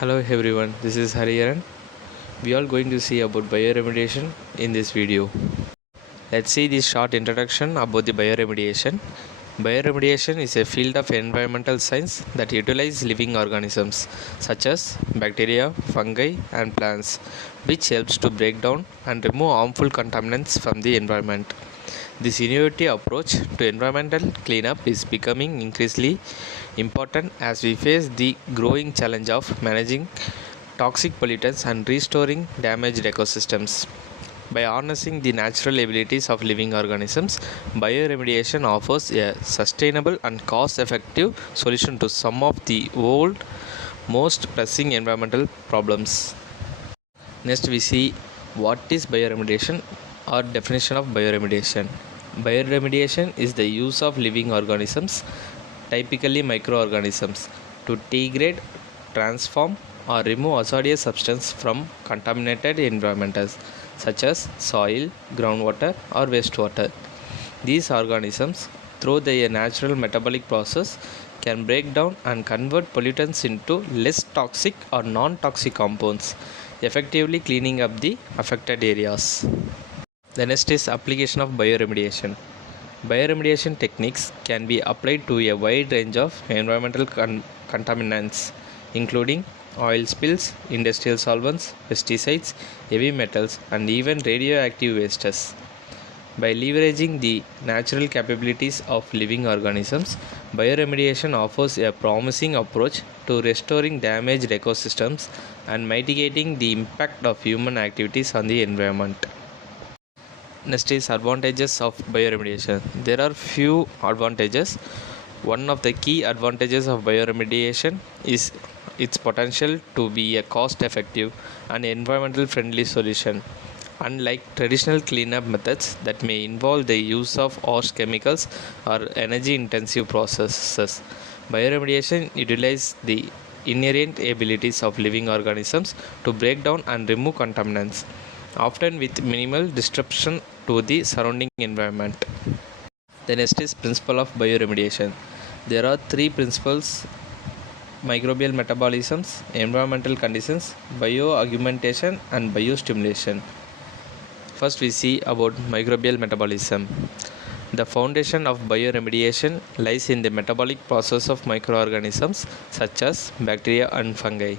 Hello everyone, this is Hariharan. We are going to see about bioremediation in this video. Let's see this short introduction about the bioremediation. Bioremediation is a field of environmental science that utilizes living organisms such as bacteria, fungi and plants, which helps to break down and remove harmful contaminants from the environment. This innovative approach to environmental cleanup is becoming increasingly important as we face the growing challenge of managing toxic pollutants and restoring damaged ecosystems. By harnessing the natural abilities of living organisms, bioremediation offers a sustainable and cost effective solution to some of the world's most pressing environmental problems. Next, we see what is bioremediation or definition of bioremediation. Bioremediation is the use of living organisms, typically microorganisms, to degrade, transform, or remove hazardous substances from contaminated environments such as soil, groundwater, or wastewater. These organisms, through their natural metabolic process, can break down and convert pollutants into less toxic or non-toxic compounds, effectively cleaning up the affected areas. The next is application of bioremediation. Bioremediation techniques can be applied to a wide range of environmental contaminants, including oil spills, industrial solvents, pesticides, heavy metals, and even radioactive wastes. By leveraging the natural capabilities of living organisms, bioremediation offers a promising approach to restoring damaged ecosystems and mitigating the impact of human activities on the environment. Next is advantages of bioremediation. There are few advantages. One of the key advantages of bioremediation is its potential to be a cost-effective and environmental friendly solution. Unlike traditional cleanup methods that may involve the use of harsh chemicals or energy-intensive processes, bioremediation utilizes the inherent abilities of living organisms to break down and remove contaminants, often with minimal disruption to the surrounding environment. The next is principle of bioremediation. There are three principles: microbial metabolisms, environmental conditions, bioaugmentation and biostimulation. First we see about microbial metabolism. The foundation of bioremediation lies in the metabolic process of microorganisms such as bacteria and fungi.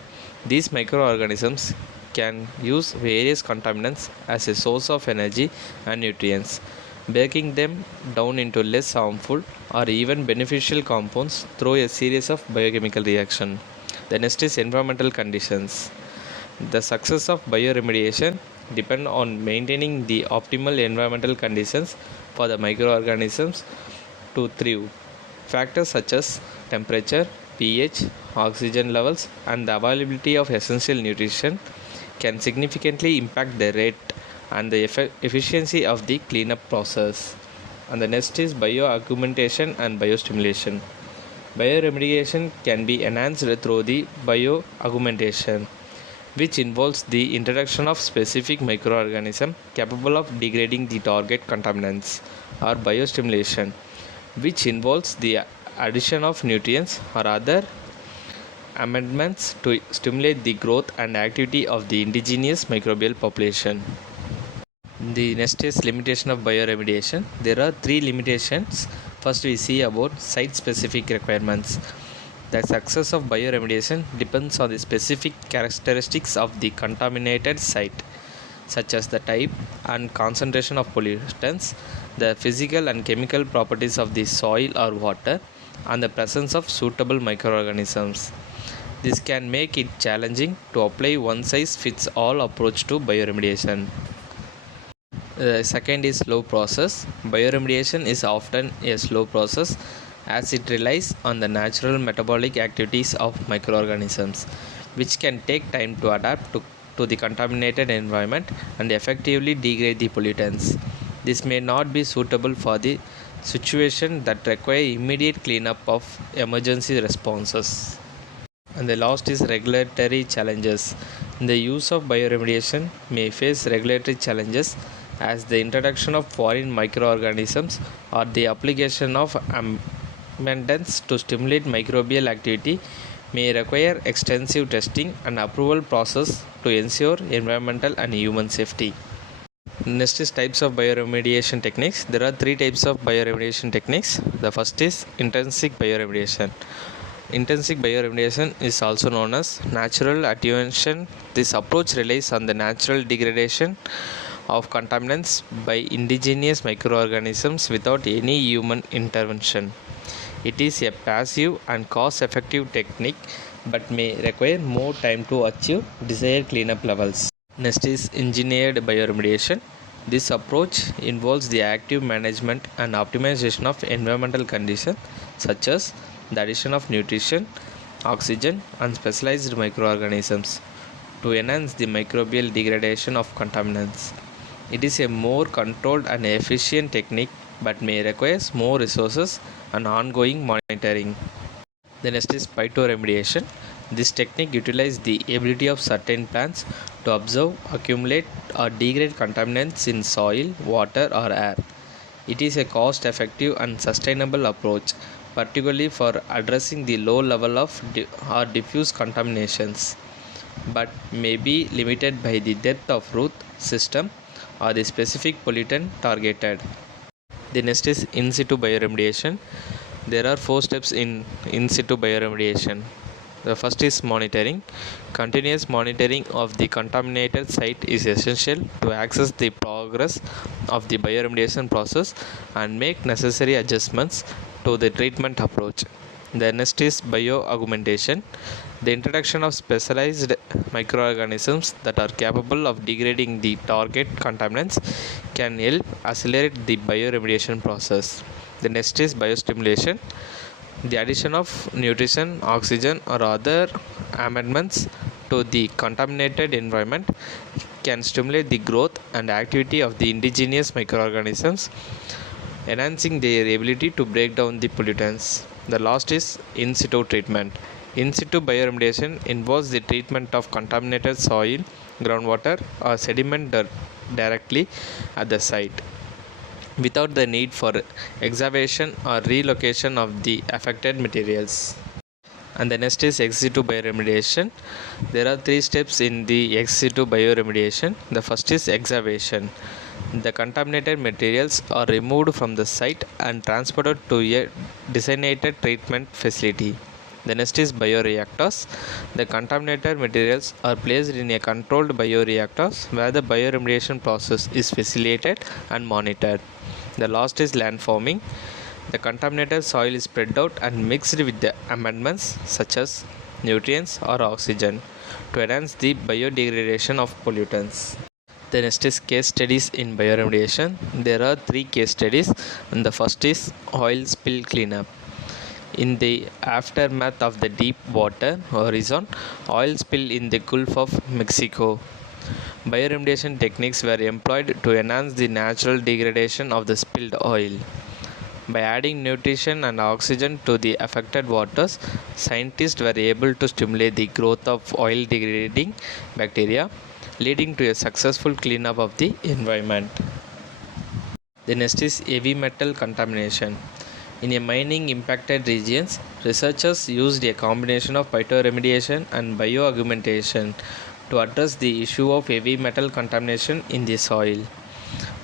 These microorganisms can use various contaminants as a source of energy and nutrients, breaking them down into less harmful or even beneficial compounds through a series of biochemical reactions. The next is environmental conditions. The success of bioremediation depends on maintaining the optimal environmental conditions for the microorganisms to thrive. Factors such as temperature, pH, oxygen levels, and the availability of essential nutrition can significantly impact the rate and the efficiency of the cleanup process. And the next is bioaugmentation and biostimulation. Bioremediation can be enhanced through the bioaugmentation, which involves the introduction of specific microorganisms capable of degrading the target contaminants, or biostimulation, which involves the addition of nutrients or other amendments to stimulate the growth and activity of the indigenous microbial population. The next is limitation of bioremediation. There are three limitations. First we see about site specific requirements. The success of bioremediation depends on the specific characteristics of the contaminated site, such as the type and concentration of pollutants, the physical and chemical properties of the soil or water, and the presence of suitable microorganisms. This can make it challenging to apply one size fits all approach to bioremediation. The second is slow process. Bioremediation is often a slow process as it relies on the natural metabolic activities of microorganisms, which can take time to adapt to the contaminated environment and effectively degrade the pollutants. This may not be suitable for the situation that require immediate cleanup of emergency responses. And the last is regulatory challenges. The use of bioremediation may face regulatory challenges as the introduction of foreign microorganisms or the application of amendments to stimulate microbial activity may require extensive testing and approval process to ensure environmental and human safety. Next is types of bioremediation techniques. There are three types of bioremediation techniques. The first is intrinsic bioremediation. Intrinsic bioremediation is also known as natural attenuation. This approach relies on the natural degradation of contaminants by indigenous microorganisms without any human intervention. It is a passive and cost-effective technique but may require more time to achieve desired cleanup levels. Next is engineered bioremediation. This approach involves the active management and optimization of environmental conditions such as the addition of nutrition, oxygen, and specialized microorganisms to enhance the microbial degradation of contaminants. It is a more controlled and efficient technique but may require more resources and ongoing monitoring. The next is phytoremediation. This technique utilizes the ability of certain plants to absorb, accumulate, or degrade contaminants in soil, water, or air. It is a cost effective and sustainable approach, particularly for addressing the low level of or diffuse contaminations, but may be limited by the depth of root system or the specific pollutant targeted. The next is in situ bioremediation. There are 4 steps in situ bioremediation. The first is monitoring. Continuous monitoring of the contaminated site is essential to access the progress of the bioremediation process and make necessary adjustments to the treatment approach. The next is bioaugmentation. The introduction of specialized microorganisms that are capable of degrading the target contaminants can help accelerate the bioremediation process. The next is biostimulation. The addition of nutrition, oxygen, or other amendments to the contaminated environment can stimulate the growth and activity of the indigenous microorganisms, enhancing their ability to break down the pollutants. The last is in situ treatment. In situ bioremediation involves the treatment of contaminated soil, groundwater, or sediment directly at the site, without the need for excavation or relocation of the affected materials. And the next is ex situ bioremediation. There are 3 steps in the ex situ bioremediation. The first is excavation. The contaminated materials are removed from the site and transported to a designated treatment facility. The next is bioreactors. The contaminated materials are placed in a controlled bioreactors where the bioremediation process is facilitated and monitored. The last is landforming. The contaminated soil is spread out and mixed with the amendments such as nutrients or oxygen to enhance the biodegradation of pollutants. The next is case studies in bioremediation. There are 3 case studies, and the first is oil spill cleanup. In the aftermath of the deep water horizon oil spill in the Gulf of Mexico, bioremediation techniques were employed to enhance the natural degradation of the spilled oil. By adding nutrition and oxygen to the affected waters, scientists were able to stimulate the growth of oil degrading bacteria, leading to a successful cleanup of the environment. The next is heavy metal contamination. In a mining impacted regions, researchers used a combination of phytoremediation and bioaugmentation to address the issue of heavy metal contamination in the soil.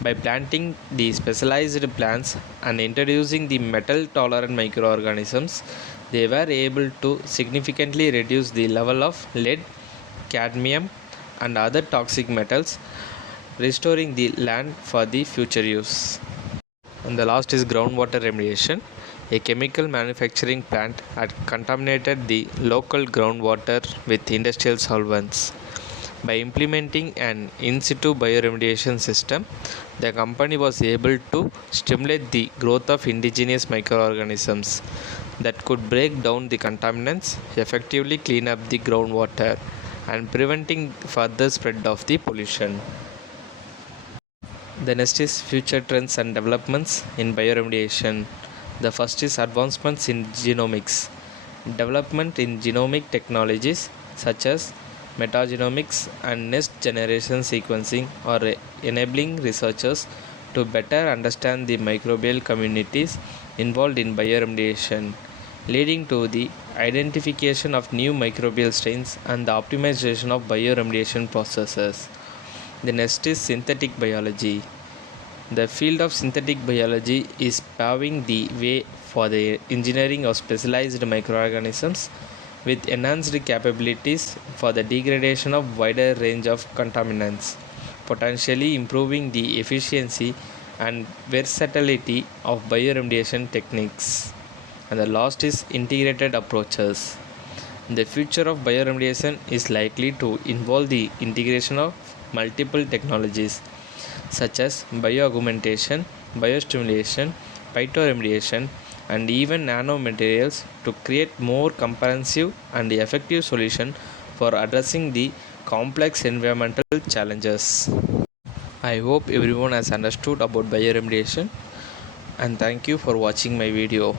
By planting the specialized plants and introducing the metal tolerant microorganisms, they were able to significantly reduce the level of lead, cadmium, and other toxic metals, restoring the land for the future use. And the last is groundwater remediation. A chemical manufacturing plant had contaminated the local groundwater with industrial solvents. By implementing an in situ bioremediation system, the company was able to stimulate the growth of indigenous microorganisms that could break down the contaminants, effectively clean up the groundwater, and preventing further spread of the pollution. The next is future trends and developments in bioremediation. The first is advancements in genomics. Development in genomic technologies such as metagenomics and next generation sequencing are enabling researchers to better understand the microbial communities involved in bioremediation, leading to the identification of new microbial strains, and the optimization of bioremediation processes. The next is synthetic biology. The field of synthetic biology is paving the way for the engineering of specialized microorganisms with enhanced capabilities for the degradation of wider range of contaminants, potentially improving the efficiency and versatility of bioremediation techniques. And the last is integrated approaches. The future of bioremediation is likely to involve the integration of multiple technologies such as bioaugmentation, biostimulation, phytoremediation, and even nanomaterials to create more comprehensive and effective solution for addressing the complex environmental challenges. I hope everyone has understood about bioremediation, and thank you for watching my video.